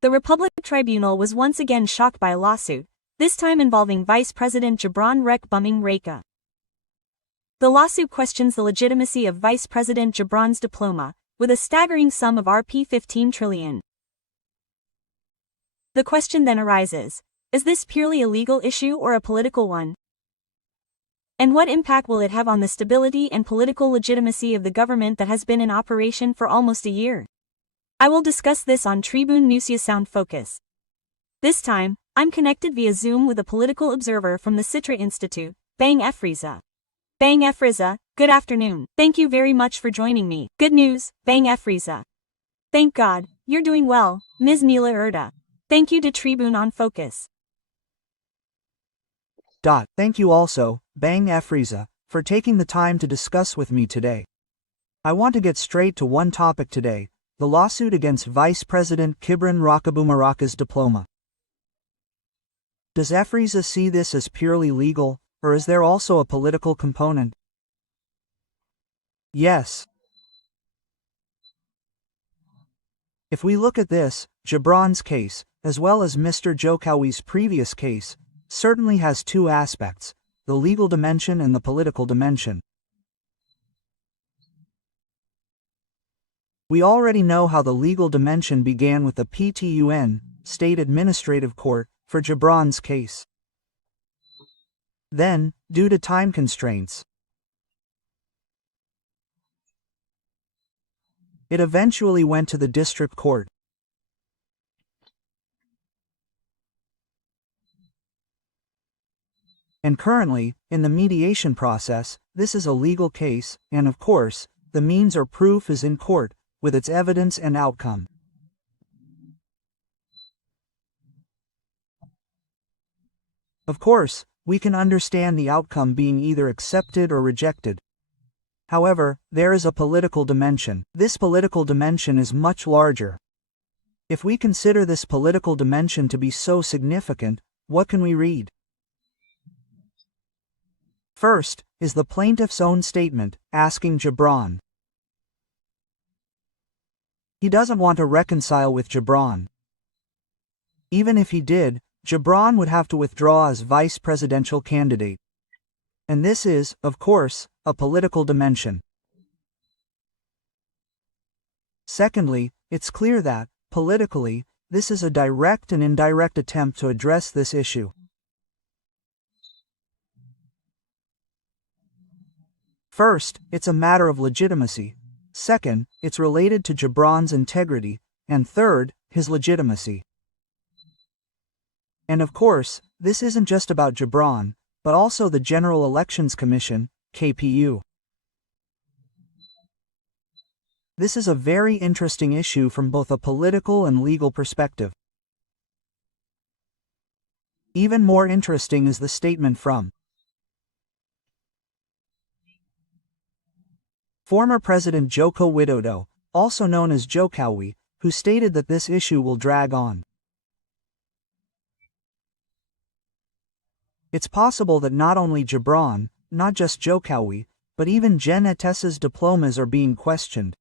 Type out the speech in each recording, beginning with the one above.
The Republic Tribunal was once again shocked by a lawsuit, this time involving Vice President Gibran Rakabuming Raka. The lawsuit questions the legitimacy of Vice President Gibran's diploma, with a staggering sum of Rp 15 trillion. The question then arises, is this purely a legal issue or a political one? And what impact will it have on the stability and political legitimacy of the government that has been in operation for almost a year? I will discuss this on Tribune Newsya Sound Focus. This time, I'm connected via Zoom with a political observer from the Citra Institute, Bang Efriza. Bang Efriza, good afternoon. Thank you very much for joining me. Good news, Bang Efriza. Thank God, you're doing well, Ms. Neela Erda. Thank you to Tribune on Focus. Thank you also, Bang Efriza, for taking the time to discuss with me today. I want to get straight to one topic today, the lawsuit against Vice President Gibran Rakabuming Raka's diploma. Does Efriza see this as purely legal, or is there also a political component? Yes. If we look at this, Gibran's case, as well as Mr. Jokowi's previous case, certainly has two aspects, the legal dimension and the political dimension. We already know how the legal dimension began with the PTUN, State Administrative Court, for Gibran's case. Then, due to time constraints, it eventually went to the district court. And currently, in the mediation process, this is a legal case, and of course, the means or proof is in court, with its evidence and outcome. Of course, we can understand the outcome being either accepted or rejected. However, there is a political dimension. This political dimension is much larger. If we consider this political dimension to be so significant, what can we read? First, is the plaintiff's own statement, asking Gibran. He doesn't want to reconcile with Gibran. Even if he did, Gibran would have to withdraw as vice presidential candidate. And this is, of course, a political dimension. Secondly, it's clear that, politically, this is a direct and indirect attempt to address this issue. First, it's a matter of legitimacy. Second, it's related to Gibran's integrity. And third, his legitimacy. And of course, this isn't just about Gibran, but also the General Elections Commission, KPU. This is a very interesting issue from both a political and legal perspective. Even more interesting is the statement from former President Joko Widodo, also known as Jokowi, who stated that this issue will drag on. It's possible that not only Gibran, not just Jokowi, but even Gen Etes's diplomas are being questioned.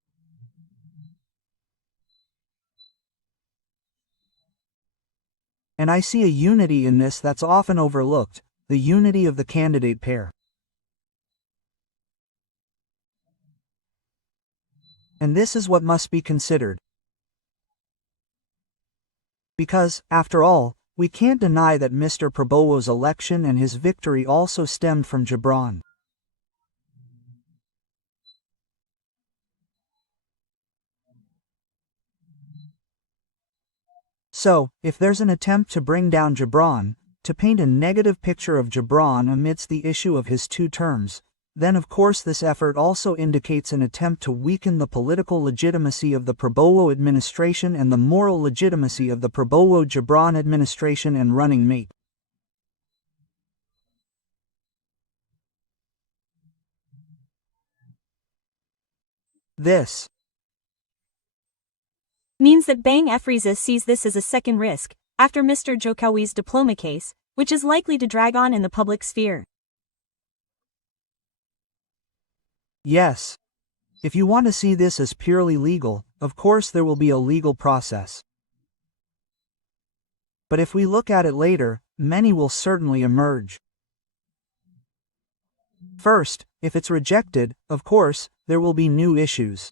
And I see a unity in this that's often overlooked, the unity of the candidate pair. And this is what must be considered. Because, after all, we can't deny that Mr. Prabowo's election and his victory also stemmed from Gibran. So, if there's an attempt to bring down Gibran, to paint a negative picture of Gibran amidst the issue of his two terms, then of course this effort also indicates an attempt to weaken the political legitimacy of the Prabowo administration and the moral legitimacy of the Prabowo-Gibran administration and running mate. This means that Bang Efriza sees this as a second risk, after Mr. Jokowi's diploma case, which is likely to drag on in the public sphere. Yes. If you want to see this as purely legal, of course there will be a legal process. But if we look at it later, many will certainly emerge. First, if it's rejected, of course, there will be new issues.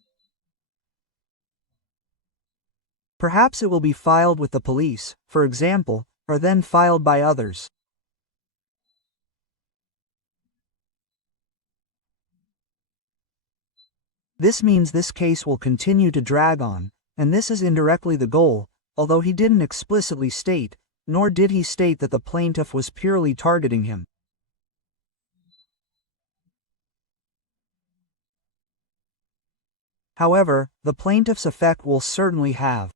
Perhaps it will be filed with the police, for example, or then filed by others. This means this case will continue to drag on, and this is indirectly the goal, although he didn't explicitly state, nor did he state that the plaintiff was purely targeting him. However, the plaintiff's effect will certainly have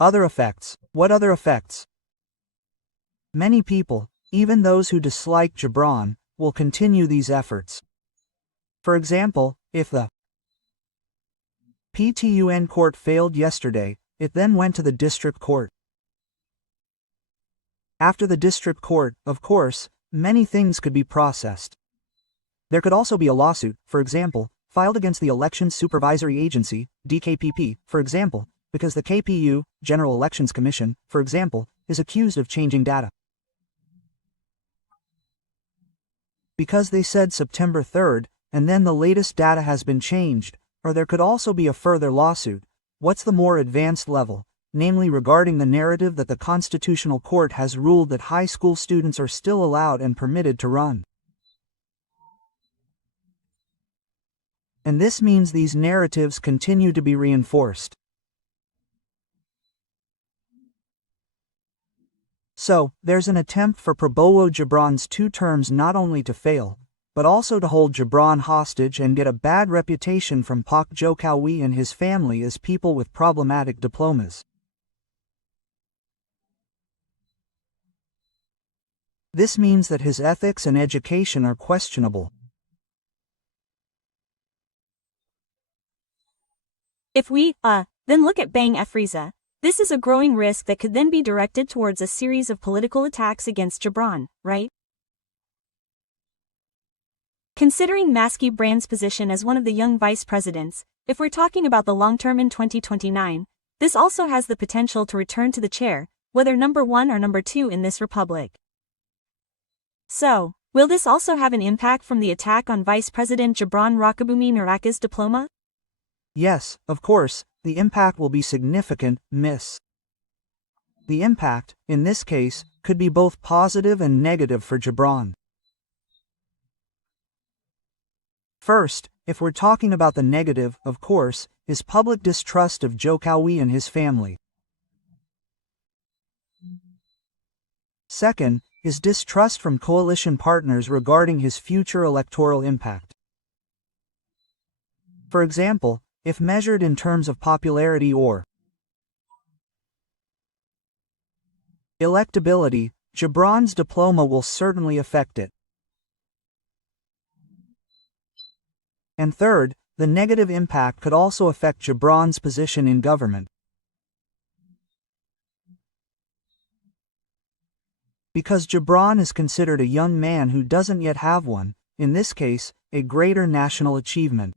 other effects. What other effects? Many people, even those who dislike Gibran, will continue these efforts. For example, if the PTUN court failed yesterday, it then went to the district court. After the district court, of course, many things could be processed. There could also be a lawsuit, for example, filed against the Elections Supervisory Agency, DKPP, for example, because the KPU, General Elections Commission, for example, is accused of changing data. Because they said September 3rd, and then the latest data has been changed, or there could also be a further lawsuit. What's the more advanced level, namely regarding the narrative that the Constitutional Court has ruled that high school students are still allowed and permitted to run. And this means these narratives continue to be reinforced. So, there's an attempt for Prabowo Gibran's 2 terms not only to fail, but also to hold Gibran hostage and get a bad reputation from Pak Jokowi and his family as people with problematic diplomas. This means that his ethics and education are questionable. If we, then look at Bang Efriza, this is a growing risk that could then be directed towards a series of political attacks against Gibran, right? Considering Mas Gibran's position as one of the young vice presidents, if we're talking about the long term in 2029, this also has the potential to return to the chair, whether number 1 or number 2 in this republic. So, will this also have an impact from the attack on Vice President Gibran Rakabuming Raka's diploma? Yes, of course, the impact will be significant, miss. The impact, in this case, could be both positive and negative for Gibran. First, if we're talking about the negative, of course, is public distrust of Jokowi and his family. Second, is distrust from coalition partners regarding his future electoral impact. For example, if measured in terms of popularity or electability, Gibran's diploma will certainly affect it. And third, the negative impact could also affect Gibran's position in government. Because Gibran is considered a young man who doesn't yet have one, in this case, a greater national achievement.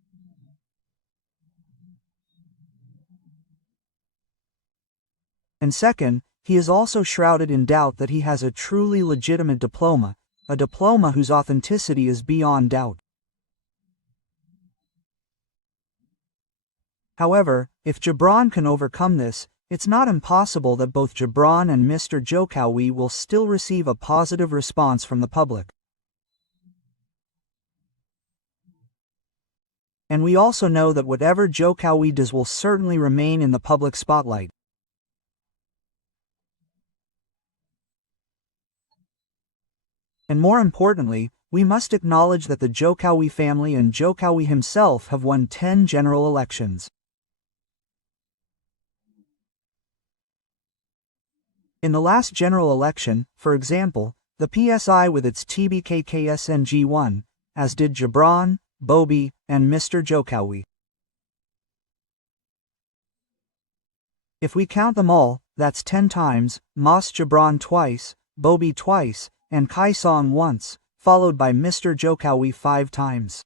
And second, he is also shrouded in doubt that he has a truly legitimate diploma, a diploma whose authenticity is beyond doubt. However, if Gibran can overcome this, it's not impossible that both Gibran and Mr. Jokowi will still receive a positive response from the public. And we also know that whatever Jokowi does will certainly remain in the public spotlight. And more importantly, we must acknowledge that the Jokowi family and Jokowi himself have won 10 general elections. In the last general election, for example, the PSI with its TBKKSNG won, as did Gibran, Bobi, and Mr. Jokowi. If we count them all, that's 10 times, Mas Gibran twice, Bobi twice, and Kaisang once, followed by Mr. Jokowi 5 times.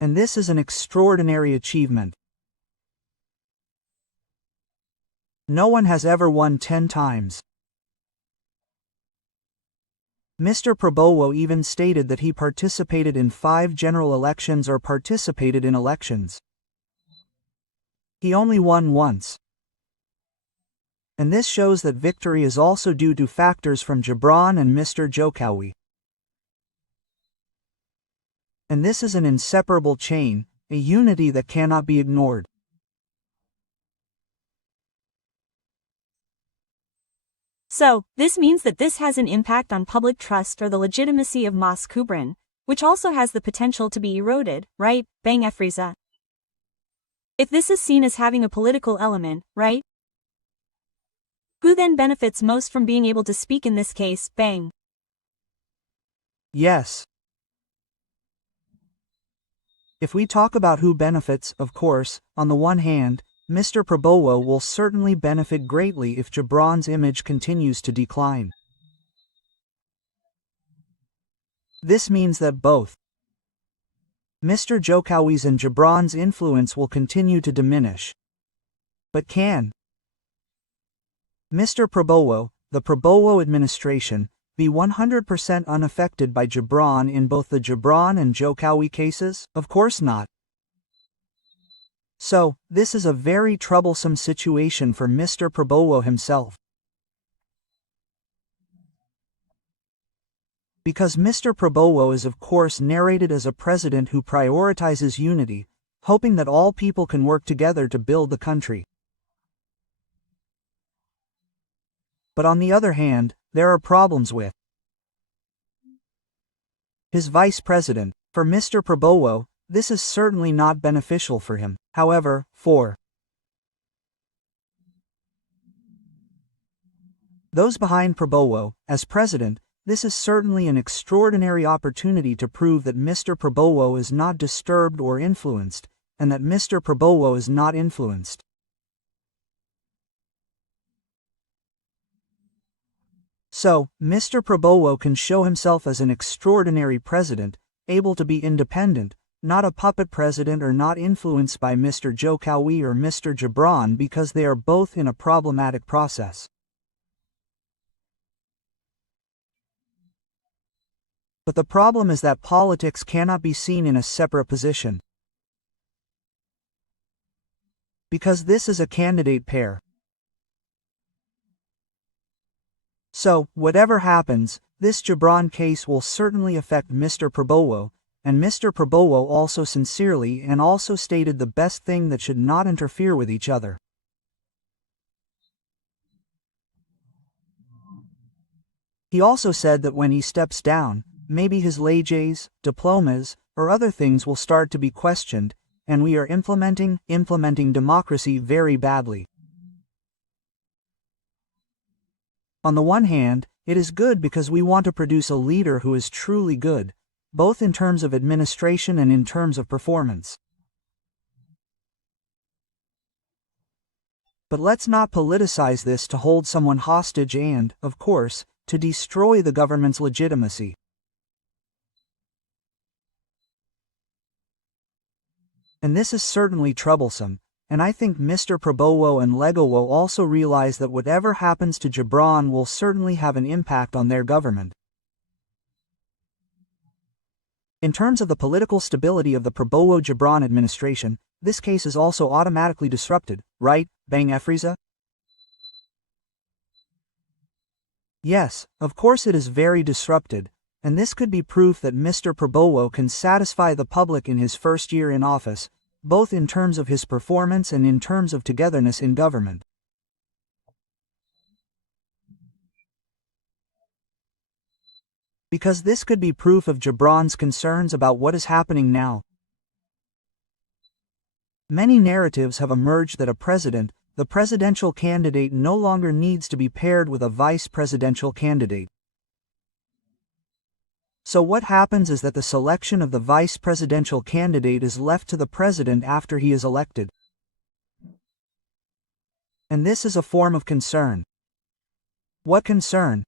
And this is an extraordinary achievement. No one has ever won 10 times. Mr. Prabowo even stated that he participated in 5 general elections or participated in elections. He only won once. And this shows that victory is also due to factors from Gibran and Mr. Jokowi. And this is an inseparable chain, a unity that cannot be ignored. So, this means that this has an impact on public trust or the legitimacy of Masuk Gibran, which also has the potential to be eroded, right, Bang Efriza? If this is seen as having a political element, right? Who then benefits most from being able to speak in this case, Bang? Yes. If we talk about who benefits, of course, on the one hand, Mr. Prabowo will certainly benefit greatly if Gibran's image continues to decline. This means that both Mr. Jokowi's and Gibran's influence will continue to diminish. But can Mr. Prabowo, the Prabowo administration, be 100% unaffected by Gibran in both the Gibran and Jokowi cases? Of course not. So, this is a very troublesome situation for Mr. Prabowo himself. Because Mr. Prabowo is of course narrated as a president who prioritizes unity, hoping that all people can work together to build the country. But on the other hand, there are problems with his vice president. For Mr. Prabowo, this is certainly not beneficial for him. However, for those behind Prabowo, as president, this is certainly an extraordinary opportunity to prove that Mr. Prabowo is not disturbed or influenced, and that Mr. Prabowo is not influenced. So, Mr. Prabowo can show himself as an extraordinary president, able to be independent, not a puppet president or not influenced by Mr. Jokowi or Mr. Gibran because they are both in a problematic process. But the problem is that politics cannot be seen in a separate position. Because this is a candidate pair. So, whatever happens, this Gibran case will certainly affect Mr. Prabowo, and Mr. Prabowo also sincerely and also stated the best thing that should not interfere with each other. He also said that when he steps down, maybe his leges, diplomas, or other things will start to be questioned, and we are implementing democracy very badly. On the one hand, it is good because we want to produce a leader who is truly good, both in terms of administration and in terms of performance. But let's not politicize this to hold someone hostage and, of course, to destroy the government's legitimacy. And this is certainly troublesome, and I think Mr. Prabowo and Legowo also realize that whatever happens to Gibran will certainly have an impact on their government. In terms of the political stability of the Prabowo-Gibran administration, this case is also automatically disrupted, right, Bang Efriza? Yes, of course it is very disrupted, and this could be proof that Mr. Prabowo can satisfy the public in his first year in office, both in terms of his performance and in terms of togetherness in government. Because this could be proof of Gibran's concerns about what is happening now. Many narratives have emerged that a president, the presidential candidate, no longer needs to be paired with a vice presidential candidate. So what happens is that the selection of the vice presidential candidate is left to the president after he is elected. And this is a form of concern. What concern?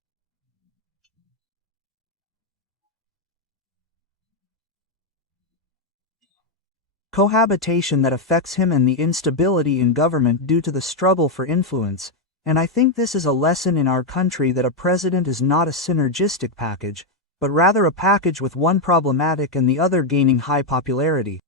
cohabitation that affects him and the instability in government due to the struggle for influence, and I think this is a lesson in our country that a president is not a synergistic package, but rather a package with one problematic and the other gaining high popularity.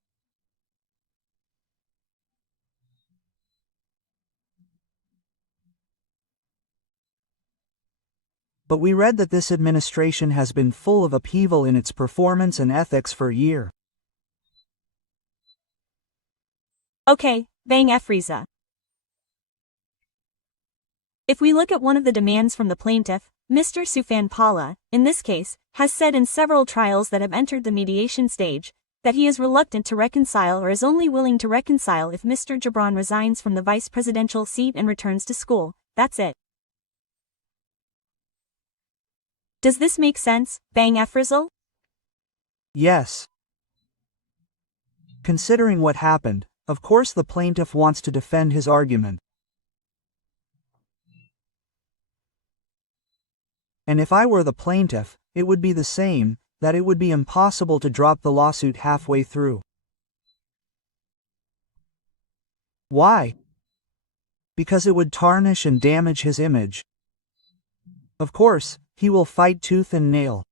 But we read that this administration has been full of upheaval in its performance and ethics for a year. Okay, bang Efriza. If we look at one of the demands from the plaintiff, Mr. Subhan Palal, in this case, has said in several trials that have entered the mediation stage, that he is reluctant to reconcile or is only willing to reconcile if Mr. Gibran resigns from the vice presidential seat and returns to school. That's it. Does this make sense, bang Efriza? Yes. Considering what happened, of course the plaintiff wants to defend his argument. And if I were the plaintiff, it would be the same, that it would be impossible to drop the lawsuit halfway through. Why? Because it would tarnish and damage his image. Of course, he will fight tooth and nail.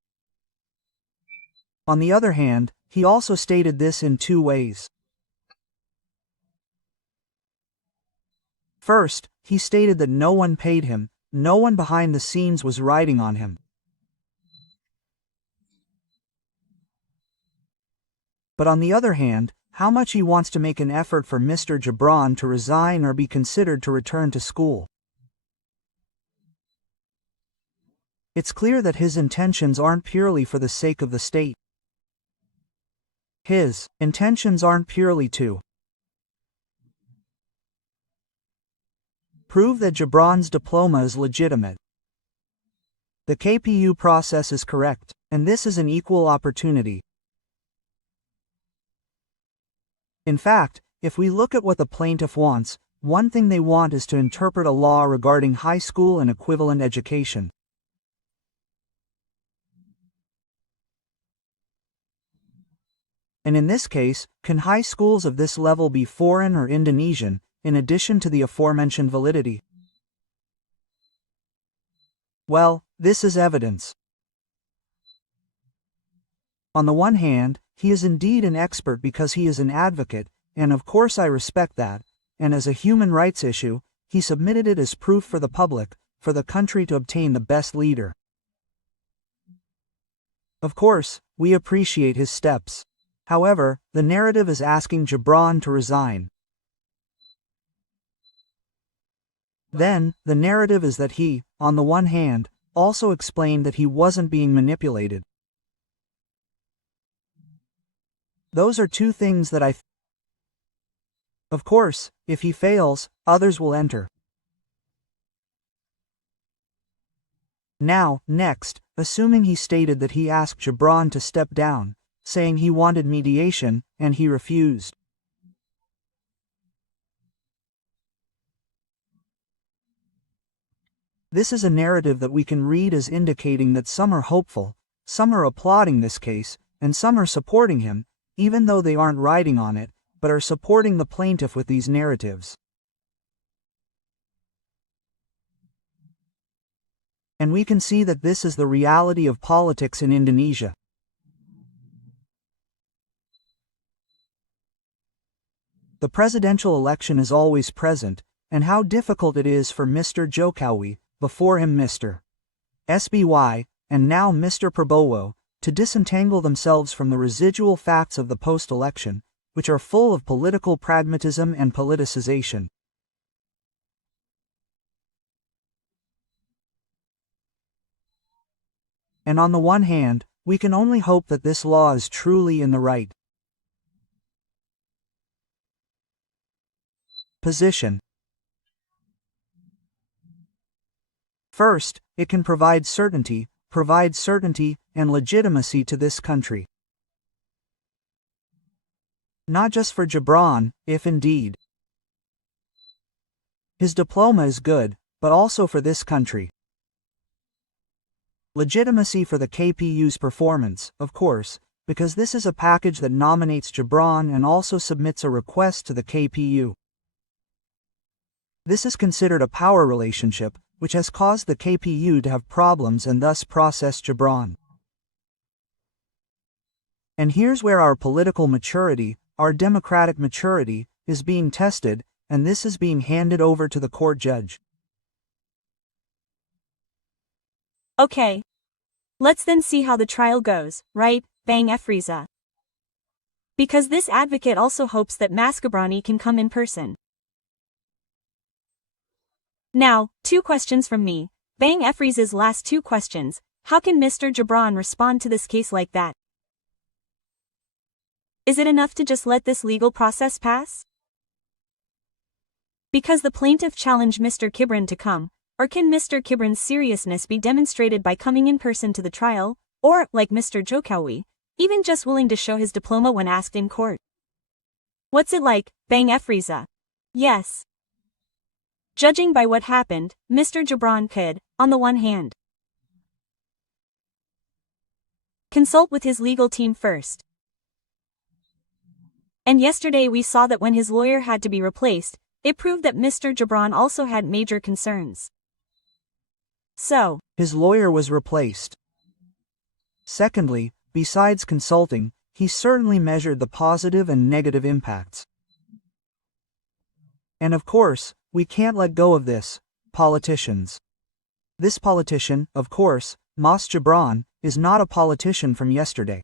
On the other hand, he also stated this in two ways. First, he stated that no one paid him, no one behind the scenes was riding on him. But on the other hand, how much he wants to make an effort for Mr. Gibran to resign or be considered to return to school. It's clear that his intentions aren't purely for the sake of the state. His intentions aren't purely to prove that Gibran's diploma is legitimate. The KPU process is correct, and this is an equal opportunity. In fact, if we look at what the plaintiff wants, one thing they want is to interpret a law regarding high school and equivalent education. And in this case, can high schools of this level be foreign or Indonesian, in addition to the aforementioned validity? Well, this is evidence. On the one hand, he is indeed an expert because he is an advocate, and of course I respect that, and as a human rights issue, he submitted it as proof for the public, for the country to obtain the best leader. Of course, we appreciate his steps. However, the narrative is asking Gibran to resign. Then, the narrative is that he, on the one hand, also explained that he wasn't being manipulated. Those are two things that Of course, if he fails, others will enter. Now, next, assuming he stated that he asked Gibran to step down, saying he wanted mediation, and he refused. This is a narrative that we can read as indicating that some are hopeful, some are applauding this case, and some are supporting him, even though they aren't riding on it, but are supporting the plaintiff with these narratives. And we can see that this is the reality of politics in Indonesia. The presidential election is always present, and how difficult it is for Mr. Jokowi, before him Mr. SBY, and now Mr. Prabowo, to disentangle themselves from the residual facts of the post-election, which are full of political pragmatism and politicization. And on the one hand, we can only hope that this law is truly in the right position. First, it can provide certainty and legitimacy to this country. Not just for Gibran, if indeed his diploma is good, but also for this country. Legitimacy for the KPU's performance, of course, because this is a package that nominates Gibran and also submits a request to the KPU. This is considered a power relationship, which has caused the KPU to have problems and thus process Gibran. And here's where our political maturity, our democratic maturity, is being tested, and this is being handed over to the court judge. Okay. Let's then see how the trial goes, right, Bang Efriza? Because this advocate also hopes that Gibran can come in person. Now, 2 questions from me. Bang Efriza's last 2 questions. How can Mr. Gibran respond to this case like that? Is it enough to just let this legal process pass? Because the plaintiff challenged Mr. Gibran to come, or can Mr. Gibran's seriousness be demonstrated by coming in person to the trial, or, like Mr. Jokowi, even just willing to show his diploma when asked in court? What's it like, Bang Efriza? Yes. Judging by what happened, Mr. Gibran could, on the one hand, consult with his legal team first. And yesterday we saw that when his lawyer had to be replaced, it proved that Mr. Gibran also had major concerns. So, his lawyer was replaced. Secondly, besides consulting, he certainly measured the positive and negative impacts. And of course, we can't let go of this, politicians. This politician, of course, Mas Gibran, is not a politician from yesterday.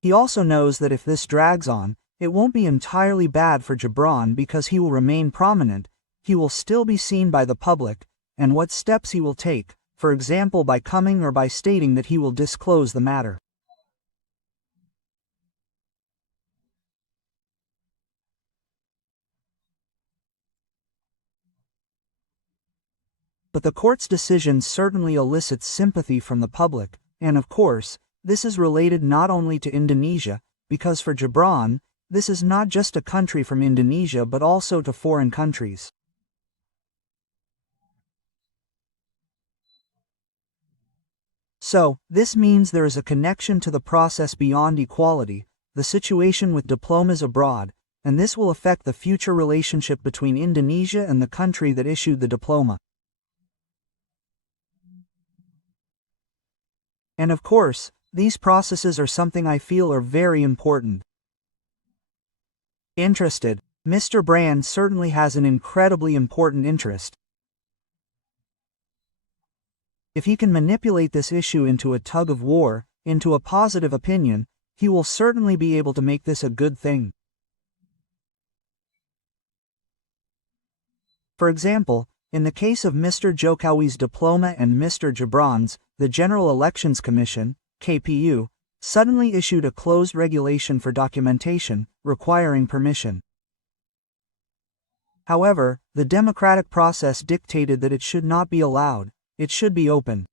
He also knows that if this drags on, it won't be entirely bad for Gibran because he will remain prominent, he will still be seen by the public, and what steps he will take, for example by coming or by stating that he will disclose the matter. But the court's decision certainly elicits sympathy from the public, and of course, this is related not only to Indonesia, because for Gibran, this is not just a country from Indonesia but also to foreign countries. So, this means there is a connection to the process beyond equality, the situation with diplomas abroad, and this will affect the future relationship between Indonesia and the country that issued the diploma. And of course, these processes are something I feel are very important. Interested, Mr. Brand certainly has an incredibly important interest. If he can manipulate this issue into a tug of war, into a positive opinion, he will certainly be able to make this a good thing. For example, in the case of Mr. Jokowi's diploma and Mr. Gibran's, the General Elections Commission, KPU, suddenly issued a closed regulation for documentation, requiring permission. However, the democratic process dictated that it should not be allowed, it should be open.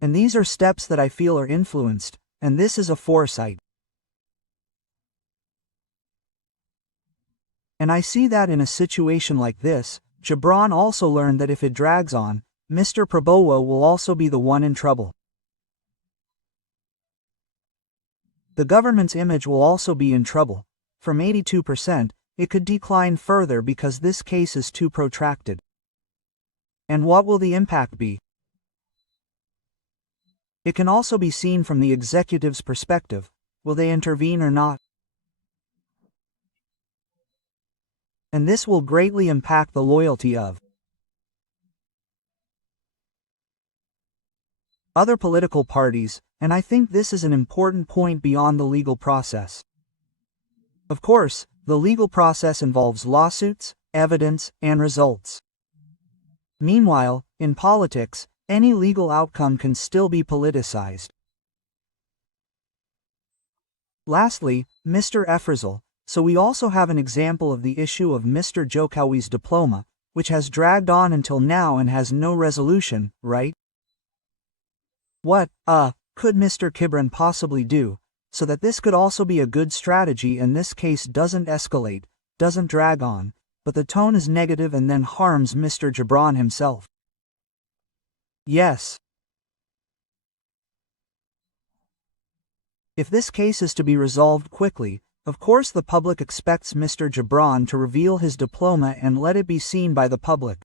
And these are steps that I feel are influenced, and this is a foresight. And I see that in a situation like this, Gibran also learned that if it drags on, Mr. Prabowo will also be the one in trouble. The government's image will also be in trouble. From 82%, it could decline further because this case is too protracted. And what will the impact be? It can also be seen from the executive's perspective. Will they intervene or not? And this will greatly impact the loyalty of other political parties, and I think this is an important point beyond the legal process. Of course, the legal process involves lawsuits, evidence, and results. Meanwhile, in politics, any legal outcome can still be politicized. Lastly, Mr. Efriza. So we also have an example of the issue of Mr. Jokowi's diploma, which has dragged on until now and has no resolution, right? What, could Mr. Gibran possibly do, so that this could also be a good strategy and this case doesn't escalate, doesn't drag on, but the tone is negative and then harms Mr. Gibran himself. Yes. If this case is to be resolved quickly, of course the public expects Mr. Gibran to reveal his diploma and let it be seen by the public.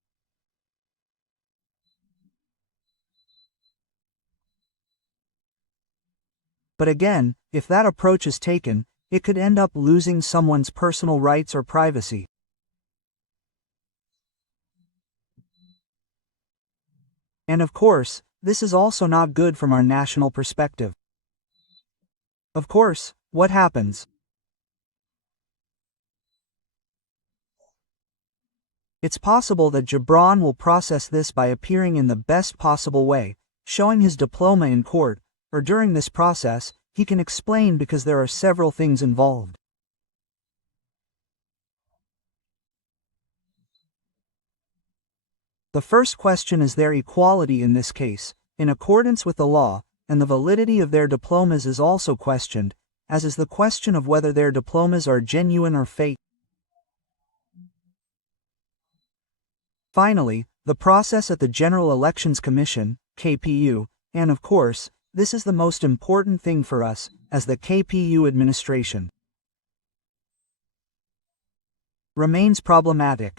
But again, if that approach is taken, it could end up losing someone's personal rights or privacy. And of course, this is also not good from our national perspective. Of course, what happens? It's possible that Gibran will process this by appearing in the best possible way, showing his diploma in court, or during this process, he can explain because there are several things involved. The first question is their equality in this case, in accordance with the law, and the validity of their diplomas is also questioned, as is the question of whether their diplomas are genuine or fake. Finally, the process at the General Elections Commission, KPU, and of course, this is the most important thing for us, as the KPU administration remains problematic.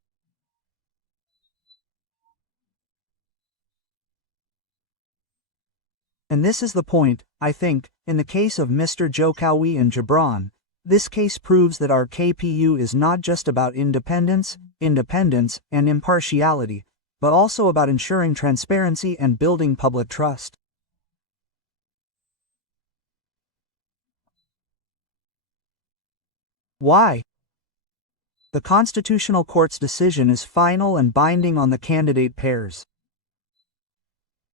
And this is the point, I think, in the case of Mr. Jokowi and Gibran. This case proves that our KPU is not just about independence, and impartiality, but also about ensuring transparency and building public trust. Why? The Constitutional Court's decision is final and binding on the candidate pairs.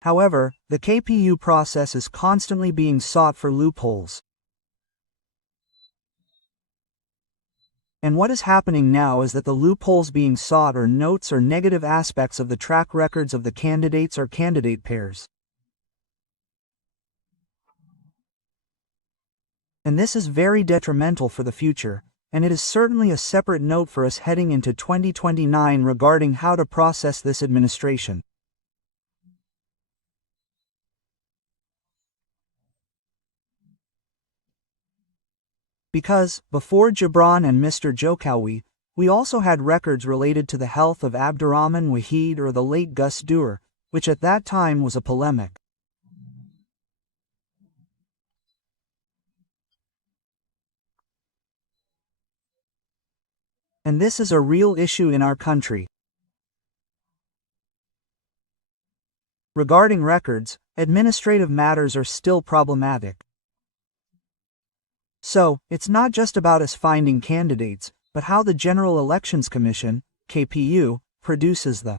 However, the KPU process is constantly being sought for loopholes. And what is happening now is that the loopholes being sought are notes or negative aspects of the track records of the candidates or candidate pairs. And this is very detrimental for the future, and it is certainly a separate note for us heading into 2029 regarding how to process this administration. Because, before Gibran and Mr. Jokowi, we also had records related to the health of Abdurrahman Wahid or the late Gus Dur, which at that time was a polemic. And this is a real issue in our country. Regarding records, administrative matters are still problematic. So, it's not just about us finding candidates, but how the General Elections Commission, KPU, produces the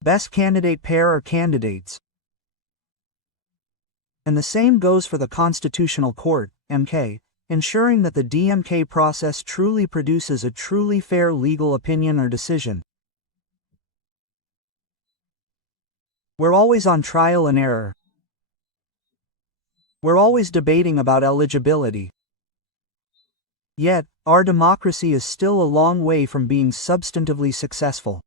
best candidate pair or candidates. And the same goes for the Constitutional Court, MK, ensuring that the DMK process truly produces a truly fair legal opinion or decision. We're always on trial and error. We're always debating about eligibility. Yet, our democracy is still a long way from being substantively successful.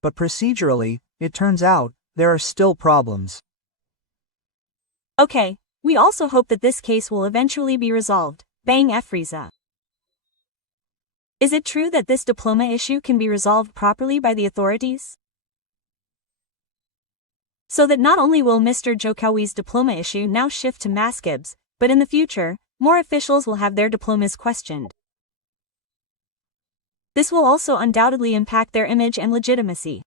But procedurally, it turns out, there are still problems. Okay, we also hope that this case will eventually be resolved. Bang Efriza. Is it true that this diploma issue can be resolved properly by the authorities? So that not only will Mr. Jokowi's diploma issue now shift to Masuk's, but in the future, more officials will have their diplomas questioned. This will also undoubtedly impact their image and legitimacy.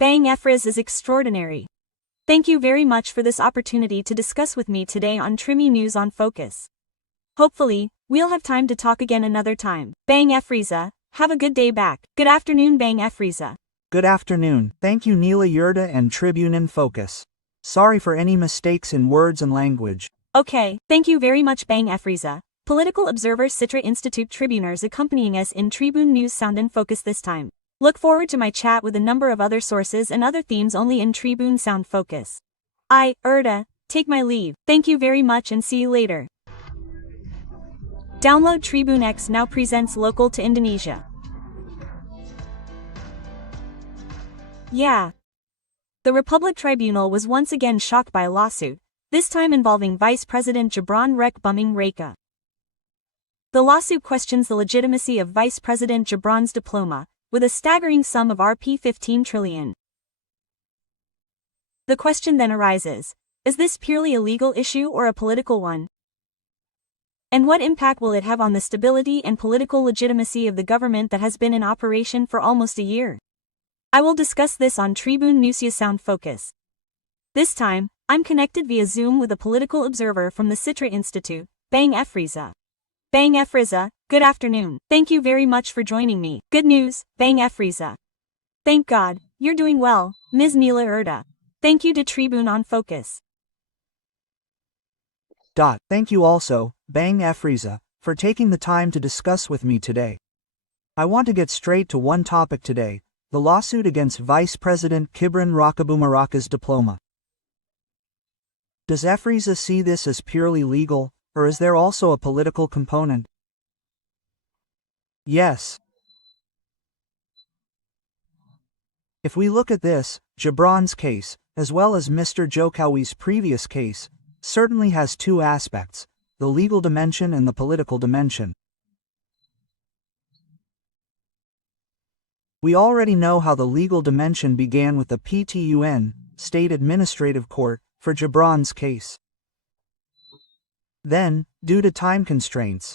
Bang Efriza is extraordinary. Thank you very much for this opportunity to discuss with me today on Trimmy News on Focus. Hopefully, we'll have time to talk again another time. Bang Efriza, have a good day back. Good afternoon Bang Efriza. Good afternoon. Thank you Neela Yurda and Tribune in Focus. Sorry for any mistakes in words and language. Okay, thank you very much Bang Efriza. Political observer Citra Institute Tribuners accompanying us in Tribune News Sound in Focus this time. Look forward to my chat with a number of other sources and other themes only in Tribune Sound Focus. I, Urda, take my leave. Thank you very much and see you later. Download Tribune X now presents local to Indonesia. Yeah. The Republic Tribunal was once again shocked by a lawsuit, this time involving Vice President Gibran Rakabuming Raka. The lawsuit questions the legitimacy of Vice President Gibran's diploma, with a staggering sum of Rp 15 trillion. The question then arises, is this purely a legal issue or a political one? And what impact will it have on the stability and political legitimacy of the government that has been in operation for almost a year? I will discuss this on Tribune News's Sound Focus. This time, I'm connected via Zoom with a political observer from the Citra Institute, Bang Efriza. Bang Efriza, good afternoon. Thank you very much for joining me. Good news, Bang Efriza. Thank God, you're doing well, Ms. Nila Erda. Thank you to Tribune on Focus. Thank you also, Bang Efriza, for taking the time to discuss with me today. I want to get straight to one topic today, the lawsuit against Vice President Gibran Rakabuming Raka's diploma. Does Efriza see this as purely legal, or is there also a political component? Yes. If we look at this, Gibran's case, as well as Mr. Jokowi's previous case, certainly has two aspects, the legal dimension and the political dimension. We already know how the legal dimension began with the PTUN, State Administrative Court, for Gibran's case. Then, due to time constraints,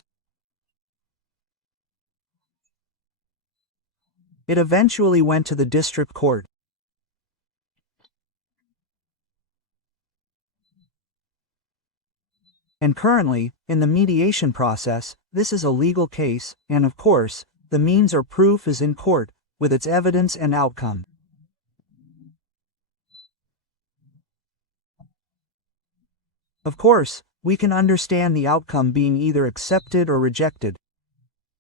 it eventually went to the district court. And currently, in the mediation process, this is a legal case, and of course, the means or proof is in court, with its evidence and outcome. Of course, we can understand the outcome being either accepted or rejected.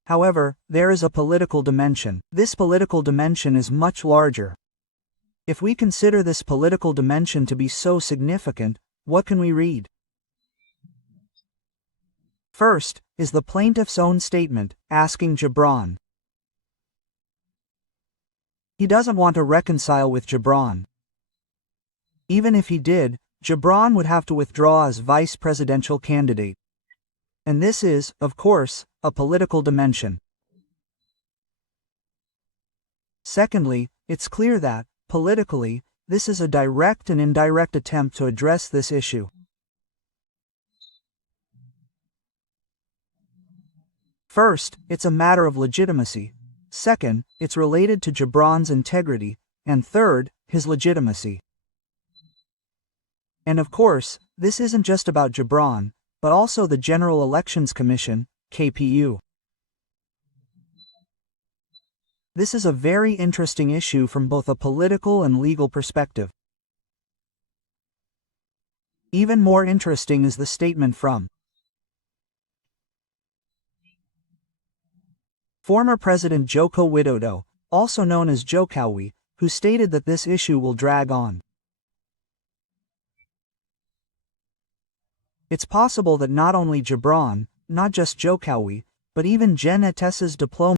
However, there is a political dimension. This political dimension is much larger. If we consider this political dimension to be so significant, what can we read? First, is the plaintiff's own statement, asking Gibran. He doesn't want to reconcile with Gibran. Even if he did, Gibran would have to withdraw as vice presidential candidate. And this is, of course, a political dimension. Secondly, it's clear that, politically, this is a direct and indirect attempt to address this issue. First, it's a matter of legitimacy. Second, it's related to Gibran's integrity. And third, his legitimacy. And of course, this isn't just about Gibran, but also the General Elections Commission, KPU. This is a very interesting issue from both a political and legal perspective. Even more interesting is the statement from former President Joko Widodo, also known as Jokowi, who stated that this issue will drag on. It's possible that not only Gibran, not just Jokowi, but even Gen Etes's diploma